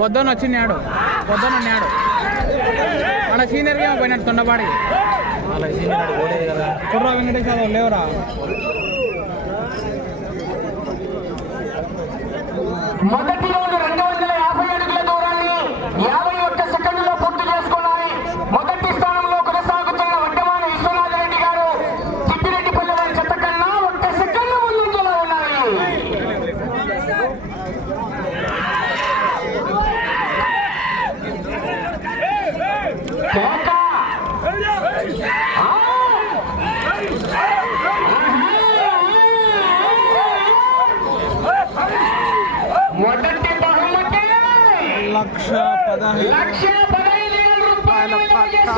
పొద్దున్న వచ్చినాడు మన సీనియర్గా పోయినట్టు తొండపాడి అలా సీనియర్ పోలేదు కదా. కుర్రా వెంకటేశ్వర లేవరా. మొదటి రోజు 250 అడుగుల దూరాన్ని 51 సెకండ్లలో పూర్తి చేసుకున్నాయి. మొదటి స్థానంలో కొనసాగుతున్న వడ్డమాన విశ్వనాథ రెడ్డి గారు తిప్పిరెడ్డిపల్లి వారి చెత్త కన్నా 1 సెకండ్ ముందంజలో ఉన్నాయి. మొదటి బహుమతి 1,15,000 రూపాయల పట్ట.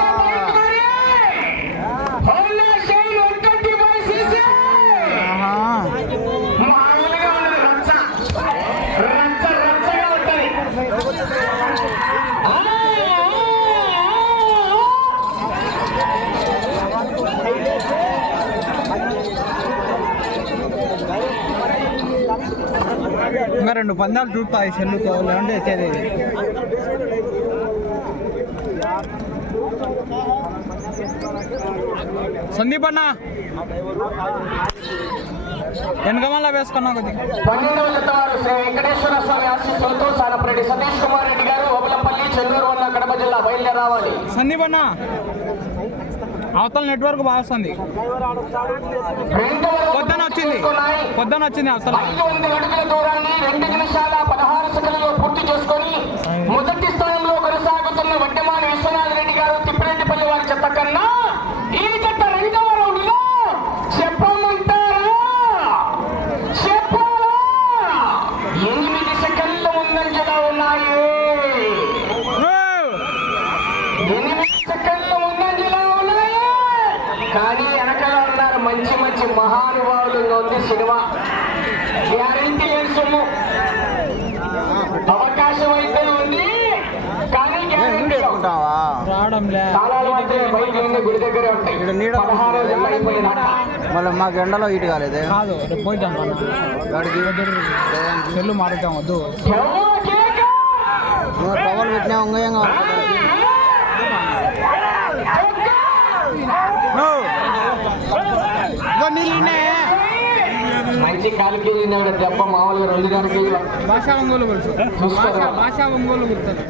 మామూలుగా ఉండదు, రచ్చగా ఉంటుంది. ఇంకా 2 పందాలు చూస్తాయి చెల్లుతో లేదంటే వచ్చేది. సందీప్ అన్న వెనకమల్లా వేసుకున్నావు కొద్ది. 12వ జత వారు శ్రీ వెంకటేశ్వర స్వామి ఆశీస్సులతో సానపరెడ్డి సతీష్ కుమార్ రెడ్డి గారు ఓబులంపల్లి చెల్లూరు వల్ల కడప జిల్లా బయలుదేరి రావాలి. సందీప్ అన్న అవతల నెట్వర్క్ బాగా వస్తుంది. పొద్దున వచ్చింది అవతల. 500 అడుగుల దూరాన్ని 2 నిమిషాల 16 సెకండ్లలో పూర్తి చేసుకొని మొదటి స్థానంలో కొనసాగుతున్న వడ్డమాన విశ్వనాథ రెడ్డి గారు తిప్పిరెడ్డిపల్లి వారి చెత్త కన్నా ఈ చెత్త 2వ రౌండ్ లో చెప్పాలా 8 సెకండ్ల ముందంజలో ఉన్నాయి. 8 సెకండ్ల ముందంజలో ఉన్నాయి. కానీ వెనకగా ఉన్నారు మంచి మహానుభావులు. ఉంది సినిమా గ్యారెంటీ సొమ్ము. అవకాశం అయితే ఉంది కానీ గుడి దగ్గరే ఉంటాయి. 16 రోజులు అయిపోయినాక మళ్ళీ మాకు ఎండలో ఇటు కాలేదు కాదు. రేపు పోయిద్దాం సెల్లు మారుతాం వద్దు. టవల్ పెట్టినా ఉంగయంగా మంచి కాలికి దెబ్బ మామూలుగా 2 కేజీలు. భాషా ఒంగోలు గుర్తు భాషా ఒంగోలు గుర్తుంది.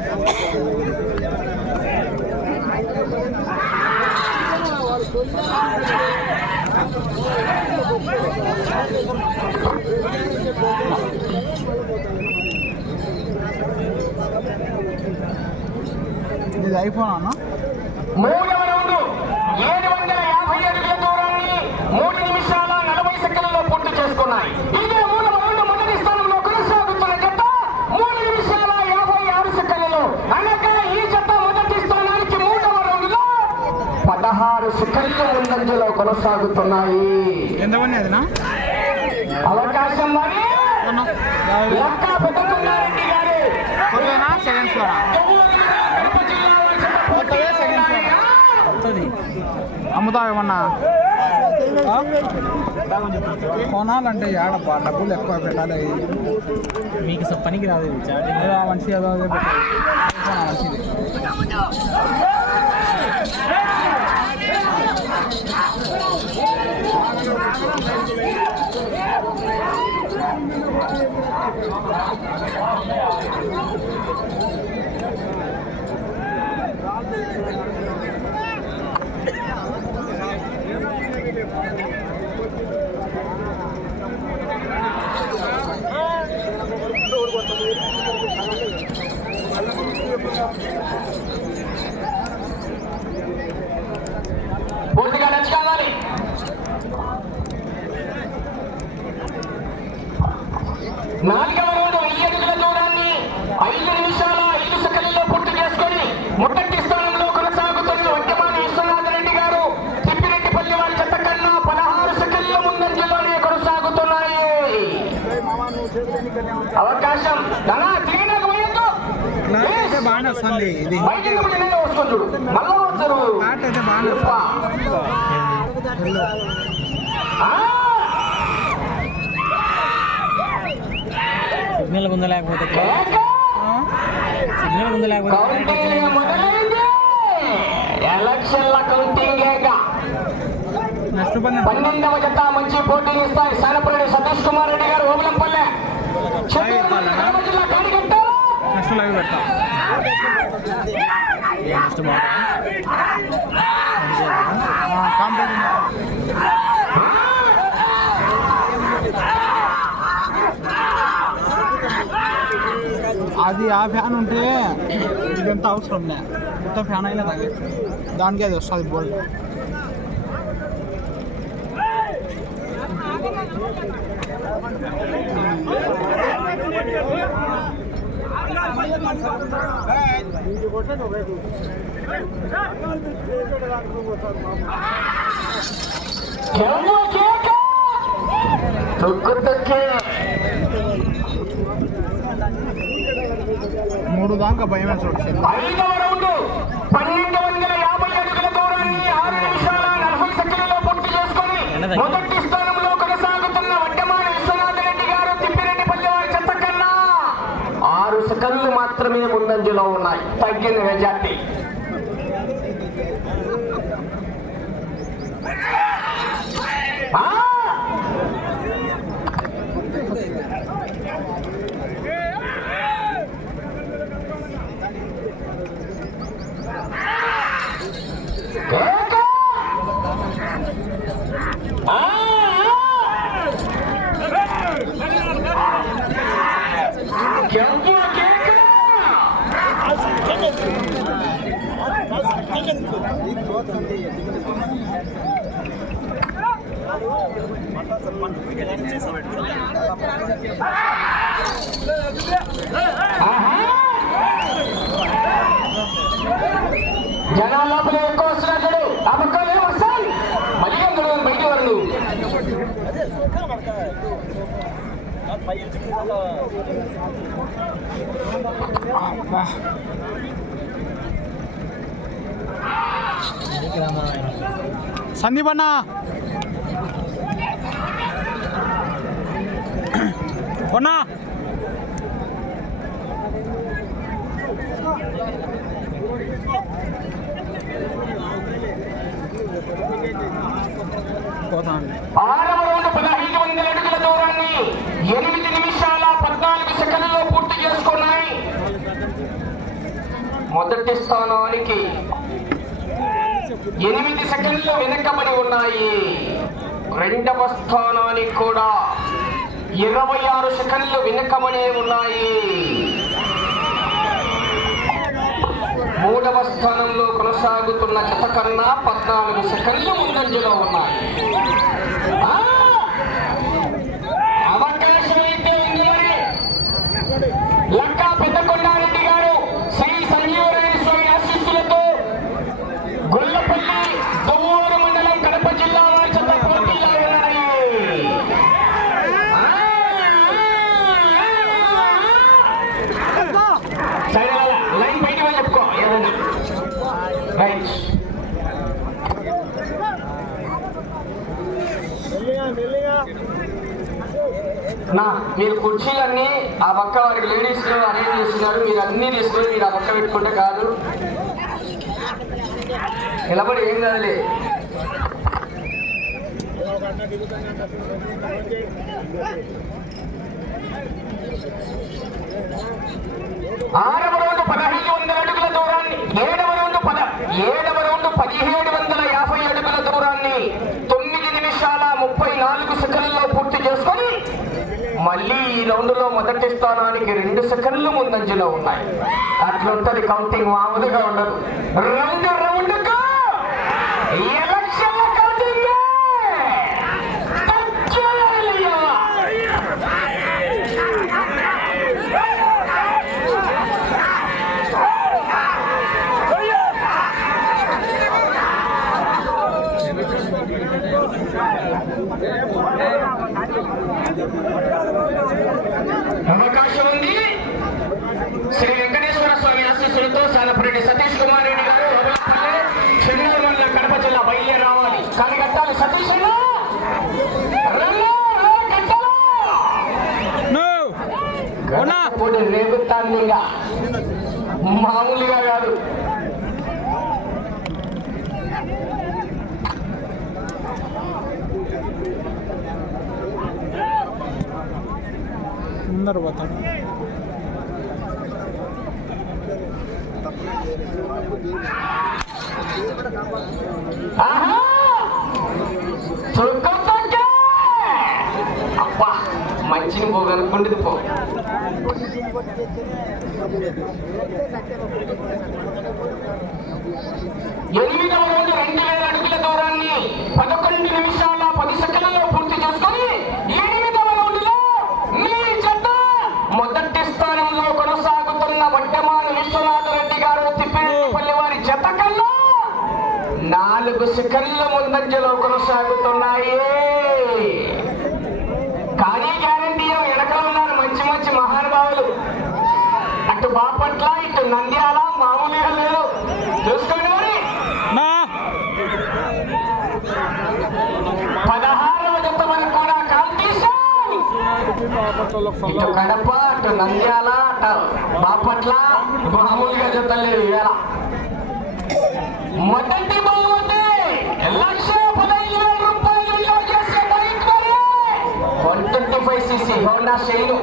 ఇది ఐఫోన్ అన్న. 3వ రౌండ్ 750 అడుగుల దూరాన్ని 3 నిమిషాల 40 సెకండ్లలో పూర్తి చేసుకున్నాయి. ఇదే 3వ రౌండ్ మొదటి స్థానంలో కొనసాగుతున్న జత 3 నిమిషాల 56 సెకండ్లలో. అనగా ఈ జత మొదటి స్థానానికి 3వ రౌండ్ లో 16 సెకండ్ల ముందంజలో కొనసాగుతున్నాయి. ఎంతమంది అదినా అవకాశం మరి లక్క పెద్దకున్నారెడ్డి గారు సెకండ్స్ అమ్ముతావేమన్నా కొనాలంటే ఏడబ్బా డబ్బులు ఎక్కువ పెట్టాలి. మీకు పనికి రాదు మంచిది అదే మంచిది. పూర్తిగా నచ్చి కావాలి. 4వ రౌండ్ 1000 అడుగుల దూరాన్ని 5 నిమిషాల 5 సెకండ్లలో పూర్తి చేసుకొని మొదటి స్థానంలో కొనసాగుతున్న వడ్డమాన విశ్వనాథ రెడ్డి గారు తిప్పిరెడ్డిపల్లి వారి చెత్త కన్నా 16 సెకండ్ల ముందంజలోనే కొనసాగుతున్నాయి. అవకాశం బాగానే వస్తుంది. ఇది వస్తుంది మళ్ళా వచ్చారు. పాట అయితే బాగానే సిగ్నల్ ఉందా లేకపోతే కౌంటింగ్ మొదలైంది. ఎలక్షన్ల కౌంటింగేగా. నెక్స్ట్ పని 12వ జత మంచి పోటీని ఇస్తాయి. సానపురెడ్డి సతీష్ కుమార్ రెడ్డి గారు ఓబులంపల్లె, చిత్తూరు కడప జిల్లా కాడిగట్ట. నెక్స్ట్ లైవ్ పెడతా. నెక్స్ట్ అది ఆ ఫ్యాన్ ఉంటే ఇదంతా అవసరం లే. మొత్తం ఫ్యాన్ అయినా తగ్గచ్చు. దానికి అది వస్తుంది బోల్డ్. మూడు దాకా భయం వేసి 5వ రౌండ్ 1250 అడుగుల దూరాన్ని 6 నిమిషాల 40 సెకండ్లలో పూర్తి చేసుకొని మొదటి స్థానంలో కొనసాగుతున్న వడ్డమాన విశ్వనాథ రెడ్డి గారు తిప్పిరెడ్డిపల్లి వారి చెత్త కన్నా 6 సెకండ్లు మాత్రమే ముందంజలో ఉన్నాయి. తగ్గిన మెజార్టీ. జనాల లోపల ఎక్కువ వస్తున్నాడు. ఆ పక్కనే వస్తాయి. మళ్ళీ అందరూ బయట వాళ్ళు సందీప్ అన్న కొన్నా ఆరవ రౌండ్ 1500 అడుగుల దూరాన్ని 8 నిమిషాల 14 సెకండ్లలో పూర్తి చేసుకున్నాయి. మొదటి స్థానానికి 8 సెకండ్లు వెనకబడి ఉన్నాయి. రెండవ స్థానానికి కూడా 26 సెకండ్లు వెనకబడి ఉన్నాయి. మూడవ స్థానంలో కొనసాగుతున్న జత కన్నా 14 సెకండ్లు ముందంజలో ఉన్నాయి. అవకాశం అయితే ఉంది. మరి లక్కా పెద్దకొండారెడ్డి గారు శ్రీ సంజీవరాయ స్వామి ఆశీస్సులతో గొల్లపల్లి దువ్వూరు మండలం కడప జిల్లా వారి జత పోటీలో ఉన్నాయి. లైన్ బయట వెళ్ళి చెప్పుకో ఏదన్నా రైట్. నా మీరు కుర్చీలన్నీ ఆ పక్క వారికి లేడీస్ అరేంజ్ చేస్తున్నారు. మీరు అన్నీ తీసుకొని మీరు ఆ పక్క పెట్టుకుంటే కాదు. నిలబడి ఏం కాదులే. ఆరవ రౌండ్ 1500 అడుగుల దూరాన్ని 7వ రౌండ్ 1750 అడుగుల దూరాన్ని 9 నిమిషాల 34 సెకండ్లలో పూర్తి చేసుకొని మళ్ళీ ఈ రౌండ్లో మొదటి స్థానానికి 2 సెకండ్లు ముందంజలో ఉన్నాయి. అట్లుంటది కౌంటింగ్, మామూలుగా ఉండదు. రౌండ్ రౌండ్కు ఎలక్షన్ల కౌంటింగ్. అవకాశం ఉంది. శ్రీ వెంకటేశ్వర స్వామి ఆశీస్సులతో సానపురెడ్డి సతీష్ కుమార్ రెడ్డి గారు చెన్నూరు మండలం కడప జిల్లా బయలుదేరి రావాలి. కానీ కట్టాలి సతీష్ రేగుతాంది. మామూలుగా కాదు. ముందర పోతాడు. ఆహా! చుక్కతొక్కే! అబ్బా మంచిని పోగలుగుండేది పో. ఎనిమిదవ రోజు 2000 అడుగుల దూరాన్ని 11 నిమిషాల 10 సెకండ్లలో పూర్తి చేసుకొని 8వ రౌండ్లో మీ జత మొదటి స్థానంలో కొనసాగుతున్న వడ్డమాని విశ్వనాథ రెడ్డి గారు తిప్పేపల్లి వారి జత కన్నా 4 సెకండ్ల ముందంజలో కొనసాగుతున్నాయి. కానీ గ్యారంటీ వెనకాల ఉన్నారు మంచి మంచి మహానుభావులు. అటు బాపట్ల ఇటు నంద్యాల మామూలుగా లేదు. చూసుకోండి మరి 16వ జత వరకు కూడా కాంపిటీషన్. ఇటు కడప అటు నంద్యాల అటు బాపట్ల మామూలుగా జత లేదు. ఇవాళ మొదటి బహుమతి 1,15,000 రూపాయలు విలువ చేసే బైక్ మరి 125cc హోండా షైన్.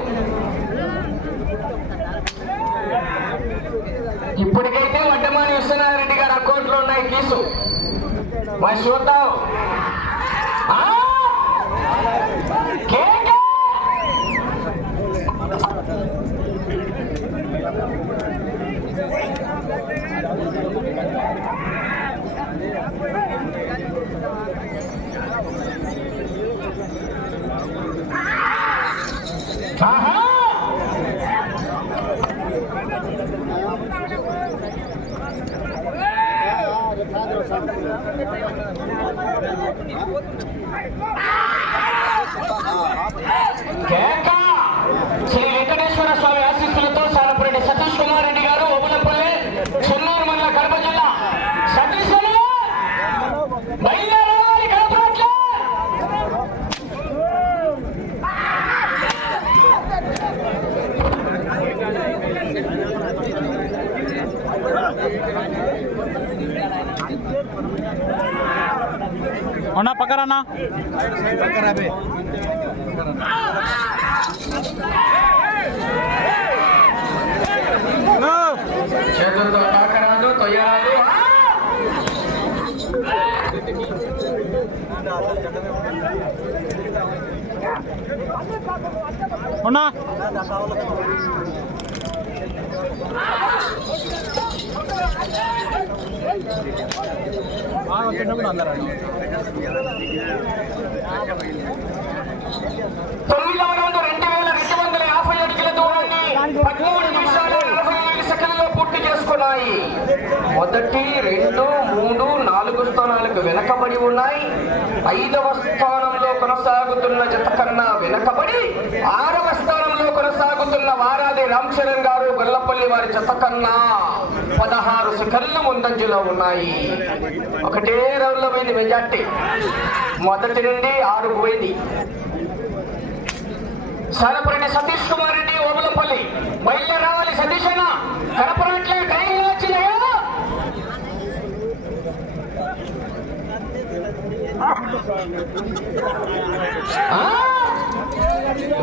ఇప్పటికైతే వడ్డమాని విశ్వనాథ రెడ్డి గారి అకౌంట్లో ఉన్నాయి కేసు. మరి చూద్దాం. శ్రీ వెంకటేశ్వర స్వామి ఆశీస్సులతో సానపరెడ్డి సతీష్ కుమార్ రెడ్డి గారు ఓబులపల్లి చెన్నూరు మండల కడప జిల్లా. సతీష్ బయలుదేరాలి కడప. అవునా పక్కరానా చేతులతో తాకరాదు తొయ్యరాదు. అవునా వచ్చేటప్పుడు అందరూ 9వ రౌండ్ 2,250 అడుగుల దూరాన్ని 13 నిమిషాల 45 సెకండ్లలో పూర్తి చేసుకున్నాయి. మొదటి 2, 3, 4 స్థానాలకు వెనకబడి ఉన్నాయి. 5వ స్థానంలో కొనసాగుతున్న జత కన్నా వెనకబడి 6వ స్థానంలో కొనసాగుతున్న వారాది రామ్ చరణ్ గారు గొల్లపల్లి వారి జత కన్నా 16 సెకండ్లు ముందంజలో ఉన్నాయి. ఒకటే రౌండ్ లో పోయింది మెజార్టీ. మొదటి నుండి 6 పోయింది. సానపరెడ్డి సతీష్ కుమార్ రెడ్డి ఓబులపల్లి బయలుదేరి రావాలి. సతీష్ అన్న కడపరాట్లే టైం వచ్చినాయా?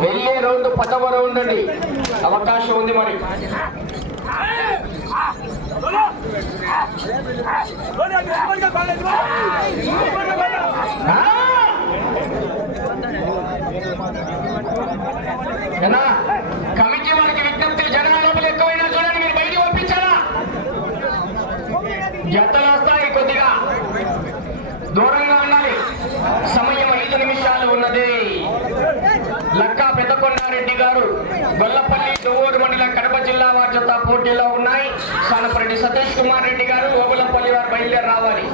వెళ్ళే రౌండ్ 10వ రౌండ్ అండి. అవకాశం ఉంది మరి. కమిటీ వారికి విజ్ఞప్తి, జనాలు ఎక్కువైనా చూడండి, మీరు బయటికి పంపించారా? జతలు వస్తాయి, కొద్దిగా దూరంగా ఉండాలి. సమయం 5 నిమిషాలు ఉన్నది. లక్కా పెద్దకొండారెడ్డి గారు గొల్లపల్లి దొవ్వూరు మండలం కడప జిల్లా వారి జత పోటీలో ఉన్నాయి. సానపరెడ్డి సతీష్ కుమార్ రెడ్డి గారు ఓబులపల్లి వారు బయలుదేరి రావాలి.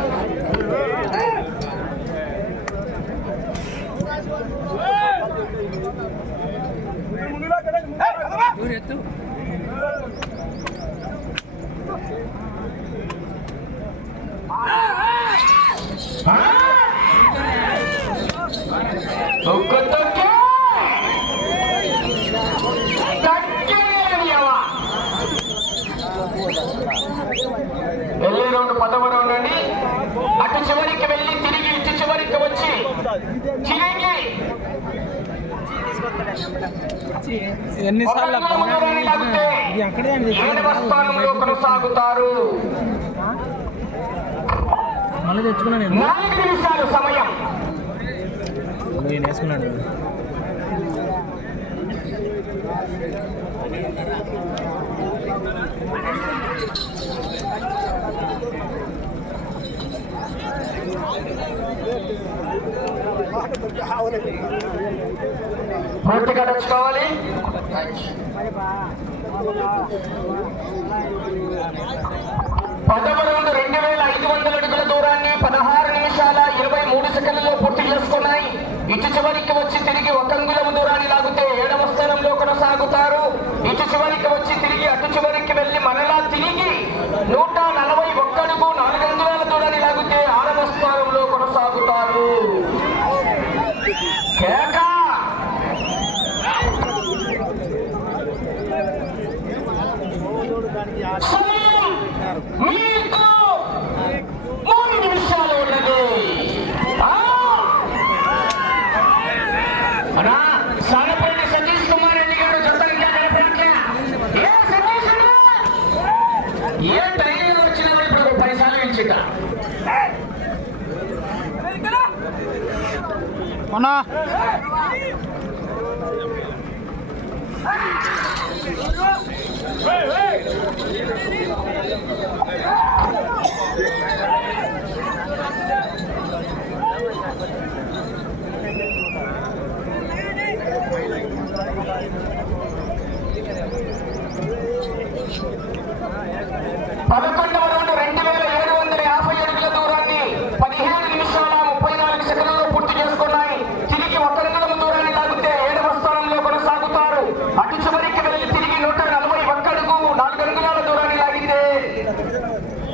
చిరికి ఎన్నిసార్లు ఒకరిలో దూరాన్ని లాగితే 7వ స్థానంలో కొనసాగుతారు. 4 నిమిషాలు సమయం. వేసుకున్నాడు. పూర్తిగా తెచ్చుకోవాలి. పదవ రౌండ్ 2500 అడుగుల దూరాన్ని 16 నిమిషాల 23 సెకండ్లలో పూర్తి చేసుకున్నాయి. ఇటు చివరికి వచ్చి తిరిగి 1 అంగుళం దూరాన్ని లాగితే 7వ స్థానంలో కొనసాగుతారు. ఇటు చివరికి వచ్చి తిరిగి అటు చివరికి వెళ్లి మరలా తిరిగి 141 అడుగు 4 అంగుళాల దూరాన్ని లాగితే 6వ స్థానంలో కొనసాగుతారు. కేక మీకు 3 నిమిషాలు ఉన్నది. సానపల్లి సతీష్ కుమార్ రెడ్డి గారు జతనికి ఏ ట్రైన్ వచ్చినా ఇప్పుడు 10 సార్లు పిలిచిట. అవునా పదకొండవ రౌండ్ 2750 అడుగుల దూరాన్ని 17 నిమిషాల 34 సెకండ్లలో పూర్తి చేసుకున్నాయి. తిరిగి 1 అంగుళం దూరాన్ని లాగితే 7వ స్థానంలో కొనసాగుతారు. అటు చివరికి వెళ్ళి తిరిగి 141 అడుగు 4 అంగుళాల దూరాన్ని లాగితే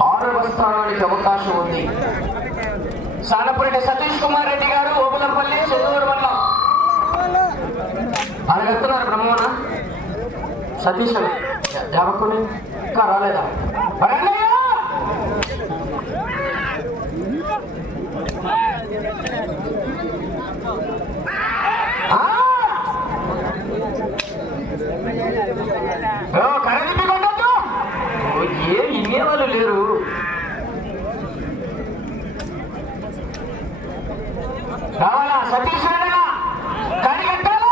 6వ స్థానానికి అవకాశం ఉంది. సానపల్లి సతీష్ కుమార్ రెడ్డి గారు ఓబులంపల్లి చెన్నూరు వల్ల అది వెళ్తున్నారు. బ్రహ్మణ సతీష్ జాబక్కుని ఇంకా రాలేదా? కరెంట్ ఏం ఇన్నేవాళ్ళు లేరు. రావాలా సతీష్ రెడ్డినా కానీ కట్టాలా?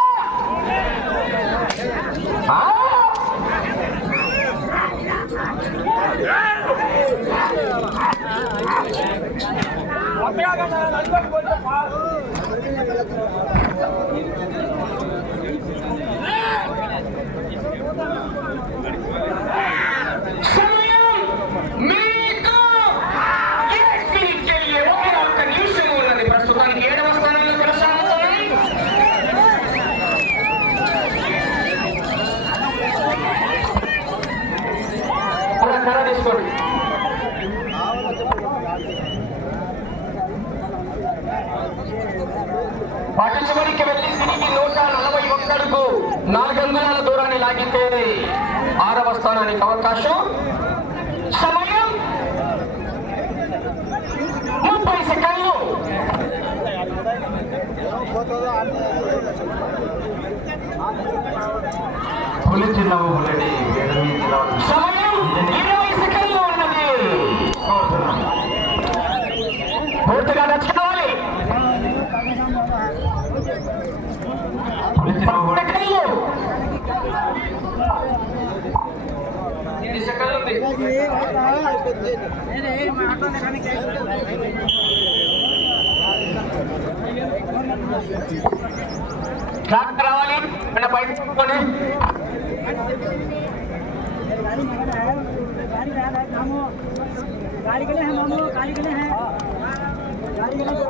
ప్రస్తుతానికి 7వ స్థానంలో కొనసాగుతున్నాయి. కర తీసుకోండి. అటు చివరికి వెళ్ళి తిరిగి 141 అడుగు 4 అంగుళాల దూరాన్ని లాగితే 6వ స్థానానికి అవకాశం. సమయం 30 సెకండ్లు. సమయం 20 సెకండ్లు ఉన్నది. పూర్తిగా నచ్చుకోవాలి. ట్రాక్ రావాలి. బయట తీసుకోండి. गाड़ी के लिए हैं मामू, गाड़ी के लिए हैं, गाड़ी के लिए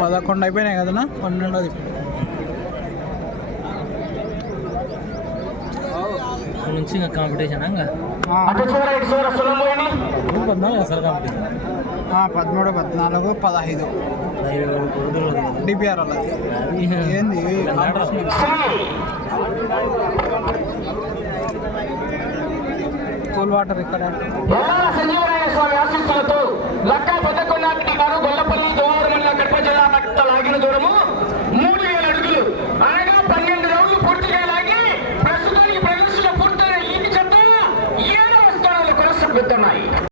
పదకొండు అయిపోయినాయి కదన్నా, 12వ నుంచి ఇంకా కాంపిటీషన్ ఇంకా 13, 14, 15 డిపిఆర్ అలా ఏంది కూల్ వాటర్ ఇక్కడ